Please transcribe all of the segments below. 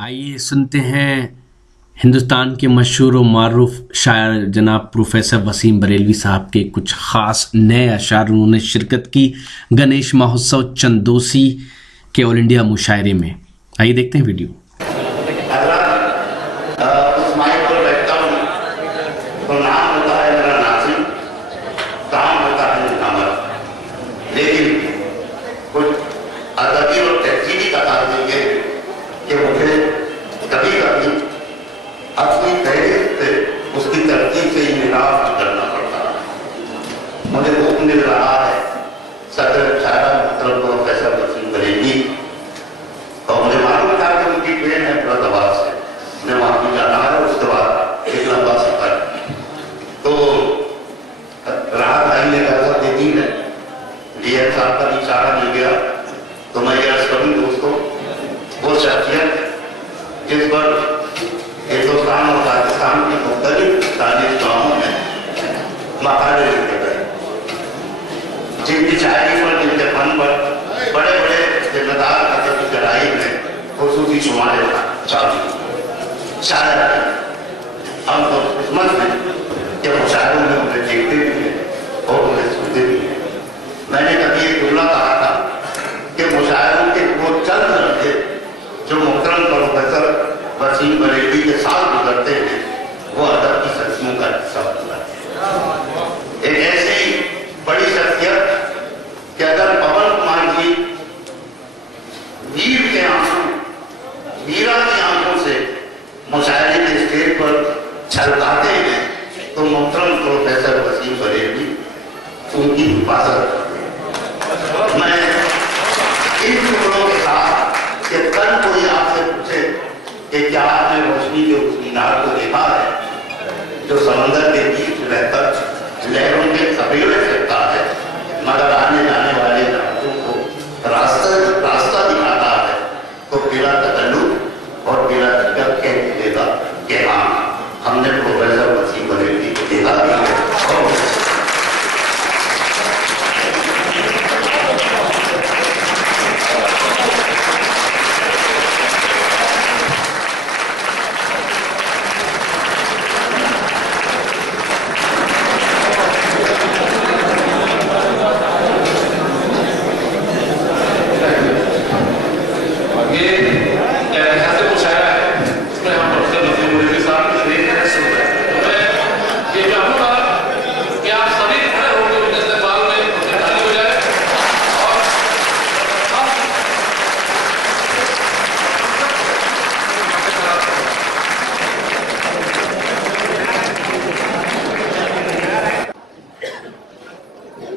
आइए सुनते हैं हिंदुस्तान के मशहूर और मारूफ शायर जनाब प्रोफेसर वसीम बरेलवी साहब के कुछ खास नए अशार। उन्होंने शिरकत की गणेश महोत्सव चंदोसी के ऑल इंडिया मुशायरे में। आइए देखते हैं वीडियो। उस माइक पर बैठता हूँ तो नाम होता है मेरा नासिम, काम होता है निजामत। लेकिन कुछ अदबी और तहजीबी कहा देंगे कि मुझे कभी कभी अपनी तहरीर से उसकी तरतीब से इन्हिराफ करना पड़ता है। मुझे हुक्म मिल रहा है सदर शायरा मुहतरम प्रोफेसर वसीम बरेलवी, और मुझे मालूम था कि उनकी ट्रेन है फैसलाबाद से, मैं वहाँ भी जाना है। उसके बाद एक लंबा सफर, तो राहत भाई ने इजाजत दे दी है, डीएम साहब का इशारा मिल गया, तो मैं ये अर्ज करूँ दोस्तों, वो शख्सियत जिस पर हिंदुस्तान और पाकिस्तान की मुख्तलिफ तालीम गाँवों में मकाले लिखे गए, जिनकी शायरी पर, जिनके फन पर बड़े बड़े जिम्मेदार अदबी जराइम में खुसूसी शुमार चाहती शायर हम तो किस्मत में कि मुशायरों में उन्हें देखते भी हैं और उन्हें सुनते भी हैं। मैंने कभी एक जुमला कहा था कि मुशायरों के वो चंद लड़के जो मुहतरम प्रोफेसर वसीम बरेलवी के साथ गुजरते हैं, वो अदब की सदियों का हिस्सा गुजरते हैं। एक ऐसी बड़ी शख्सियत कि अगर पवन कुमार जी वीर के आंसू, वीरा की आंखों से मुशायरे के स्टेज पर छलकाते हैं, तो मुहतरम प्रोफेसर वसीम बरेलवी उनकी हिफाजत करते हैं। मैं इन टुकड़ों के साथ कि कल कोई आपसे पूछे कि क्या आपने रोशनी के उस मीनार को देखा है जो समंदर के बीच रहकर लहरों के कबीले सकता है, मगर आने जाने वाले जहाजों को रास्ता दिखाता है, तो बिना तकल्लुफ और बिना झिझक कह देगा कि हाँ, हमने प्रोफेसर वसीम बरेलवी को देखा भी है।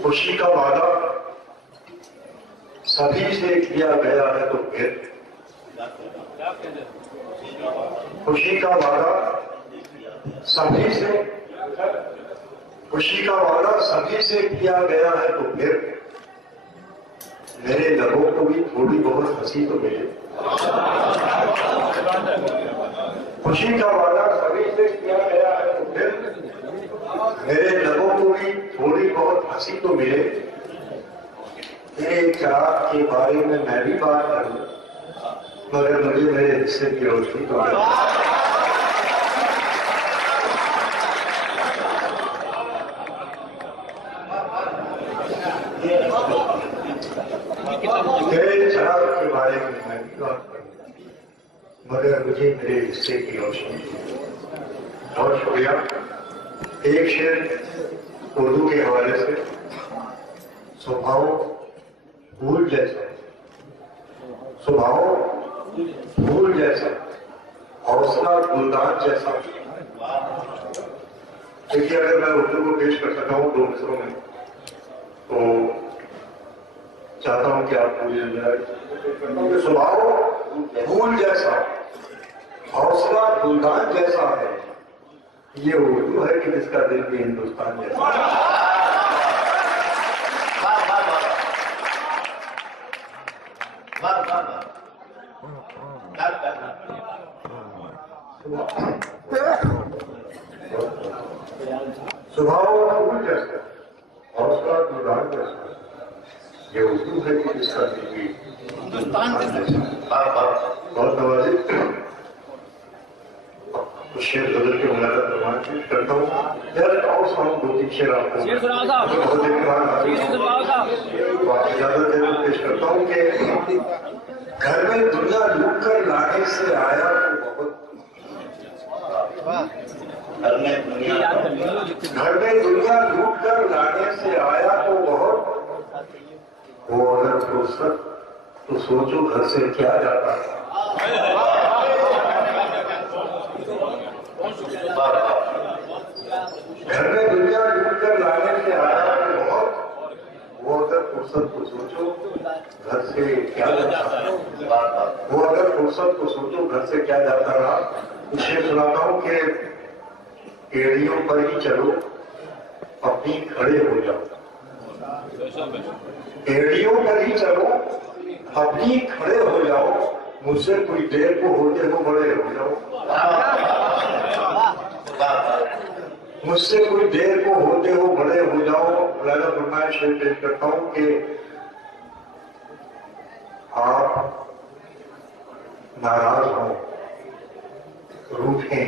खुशी का वादा सभी से किया गया है तो फिर, खुशी का वादा सभी से, खुशी का वादा सभी से किया गया है तो फिर मेरे लबों को भी थोड़ी बहुत हंसी तो मिले। खुशी का वादा सभी से किया गया है तो फिर मेरे लबों को भी थोड़ी बहुत हंसी तो मिले। तेरे चाह के बारे में मैं भी बात करूं, मगर मुझे मेरे हिस्से की रोशनी तो मिले। तेरे चाह के बारे में मैं भी बात करूं, मगर मुझे मेरे हिस्से की रोशनी। बहुत शुक्रिया। एक शेर उर्दू के हवाले से, स्वभाव फूल जैसा, स्वभाव फूल जैसा, हौसला गुलदान जैसा। देखिए, अगर मैं उर्दू को पेश कर सका हूँ 2 मिसरों में, तो चाहता हूं कि आप मुझे जाए। स्वभाव फूल जैसा, हौसला गुलदान जैसा है, ये उर्दू है कि जिसका दिल भी हिंदुस्तान जैसा। स्वभाव फूल जैसा, हौसला गुलदान जैसा, ये उर्दू है कि जिसका दिल भी हिंदुस्तान जैसा। बहुत नवाजी। शेर बदल के मुलाकात प्रमाण करता हूँ। जस्ट और सॉन्ग 2-3 शेर आपको बहुत देर बाद इजाजत देकर पेश करता हूँ कि घर में दुनिया लूट कर लाने से आया तो बहुत, घर में दुनिया लूट कर लाने से आया तो बहुत, वो अगर फुर्सत तो सोचो घर से क्या जाता है। घर में दुनिया लूट कर लाने से आया तो बहुत, वो अगर फुर्सत को सोचो घर से क्या जाता है। वो अगर फुर्सत को सोचो घर से क्या जाता रहा। उसे सुनाता हूँ कि एड़ियों पर ही चलो अपनी खड़े हो जाओ, एड़ियों पर ही चलो अपनी खड़े हो जाओ, मुझसे कोई देर को होते हो बड़े हो जाओ, मुझसे कोई देर को होते हो बड़े हो जाओ। मौलाना फरमाइश पेश करता हूँ कि आप नाराज हो, रूठें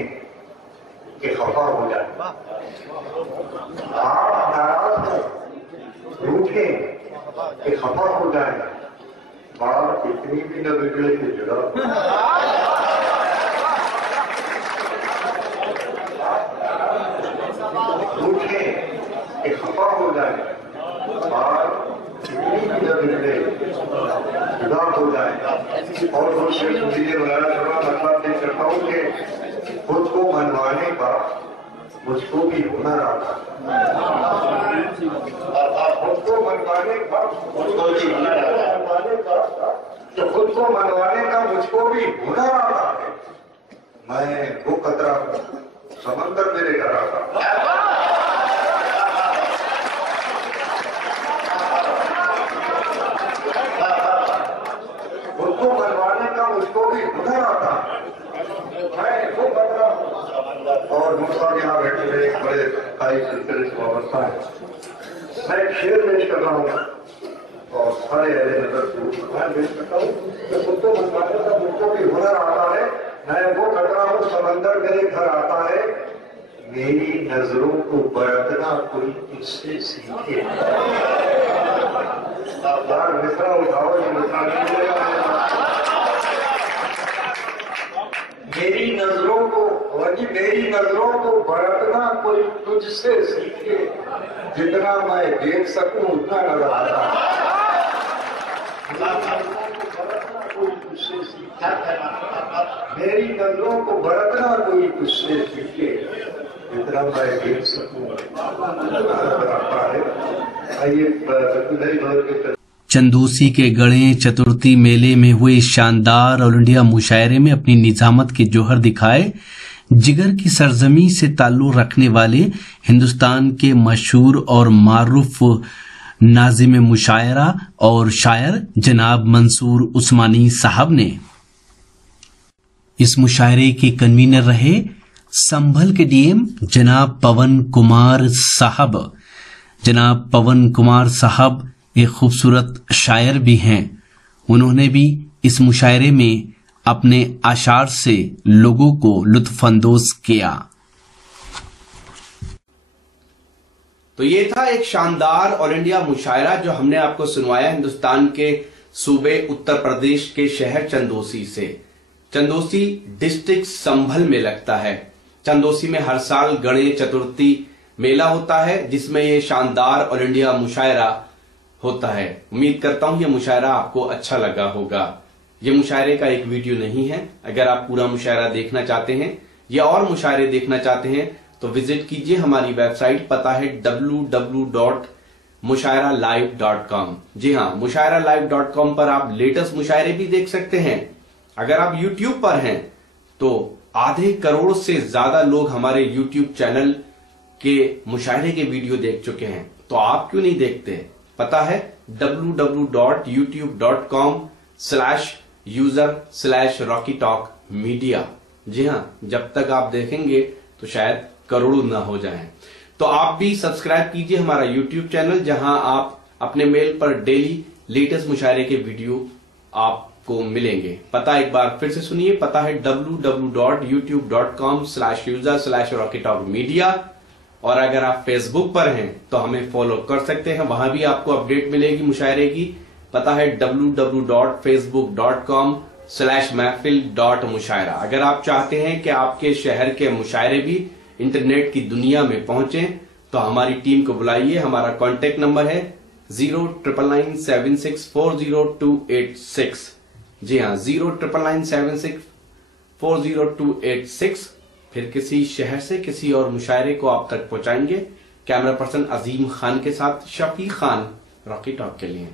कि खफा हो जाए, आप नाराज हो, रूठें कि खफा हो जाए, बात इतनी भी न बिगड़े कि जुड़ा, रूठें कि खफा हो जाए, बात इतनी भी न बिगड़े जुदा हो जाए। और कुछ चीजें मतलब देख सकता हूँ कि खुद को मनवाने का मुझको भी हुनर आता, खुद को मनवाने का मुझको भी हुनर आता, तो खुद को मनवाने का मुझको भी हुनर आता है। मैं वो कतरा समंदर मेरे घर आता, खुद को मनवाने का मुझको भी हुनर आता, मैं वो कतरा। और दूसरा यहाँ बैठे हुए एक बड़े काई सिलसिले से वाबस्ता है। मैं एक शेर पेश कर रहा हूँ और सारे अहले नजर को मैं पेश करता हूँ कि खुद को मनवाने का मुझको भी हुनर आता है। मैं वो कतरा हूँ समंदर मेरे घर आता है, मेरी नजरों को बरतना कोई इससे सीखे। यार मिसरा उठाओ, ये मिसरा मेरी नजरों को, मेरी नजरों को बरतना कोई तुझसे सीखे, जितना मैं देख सकूं उतना नजर आता। मेरी नजरों को बरतना कोई तुझसे सीखे, जितना मैं देख सकूं नजर आता है। आइए चंदोसी के गणेश चतुर्थी मेले में हुए शानदार ऑल इंडिया मुशायरे में अपनी निजामत के जौहर दिखाए जिगर की सरजमी से ताल्लुक रखने वाले हिंदुस्तान के मशहूर और मारूफ नाजिम मुशायरा और शायर जनाब मंसूर उस्मानी साहब ने। इस मुशायरे के कन्वीनर रहे संभल के डीएम जनाब पवन कुमार साहब। जनाब पवन कुमार साहब एक खूबसूरत शायर भी हैं। उन्होंने भी इस मुशायरे में अपने अशार से लोगों को लुत्फानंदोज किया। तो ये था एक शानदार ऑल इंडिया मुशायरा जो हमने आपको सुनवाया हिंदुस्तान के सूबे उत्तर प्रदेश के शहर चंदोसी से। चंदोसी डिस्ट्रिक्ट संभल में लगता है। चंदोसी में हर साल गणेश चतुर्थी मेला होता है जिसमें ये शानदार ऑल इंडिया मुशायरा होता है। उम्मीद करता हूं ये मुशायरा आपको अच्छा लगा होगा। ये मुशायरे का एक वीडियो नहीं है। अगर आप पूरा मुशायरा देखना चाहते हैं या और मुशायरे देखना चाहते हैं तो विजिट कीजिए हमारी वेबसाइट, पता है www.mushairalive.com। जी हाँ, mushairalive.com पर आप लेटेस्ट मुशायरे भी देख सकते हैं। अगर आप YouTube पर हैं तो 1.5 करोड़ से ज्यादा लोग हमारे YouTube चैनल के मुशायरे के वीडियो देख चुके हैं, तो आप क्यों नहीं देखते? पता है www.youtube.com/user/rockytalkmedia। जी हाँ, जब तक आप देखेंगे तो शायद करोड़ों ना हो जाएं। तो आप भी सब्सक्राइब कीजिए हमारा YouTube चैनल, जहां आप अपने मेल पर डेली लेटेस्ट मुशायरे के वीडियो आपको आपको मिलेंगे। पता एक बार फिर से सुनिए, पता है www.youtube.com/user/rockytalkmedia। और अगर आप फेसबुक पर हैं तो हमें फॉलो कर सकते हैं, वहां भी आपको अपडेट मिलेगी मुशायरे की। पता है www.facebook.com/महफिल.मुशायरा। अगर आप चाहते हैं कि आपके शहर के मुशायरे भी इंटरनेट की दुनिया में पहुंचे तो हमारी टीम को बुलाइए। हमारा कॉन्टेक्ट नंबर है 09997640286। जी हाँ, 09997640286। फिर किसी शहर से किसी और मुशायरे को आप तक पहुंचाएंगे। कैमरा पर्सन अजीम खान के साथ शफी खान, रॉकी टॉक के लिए।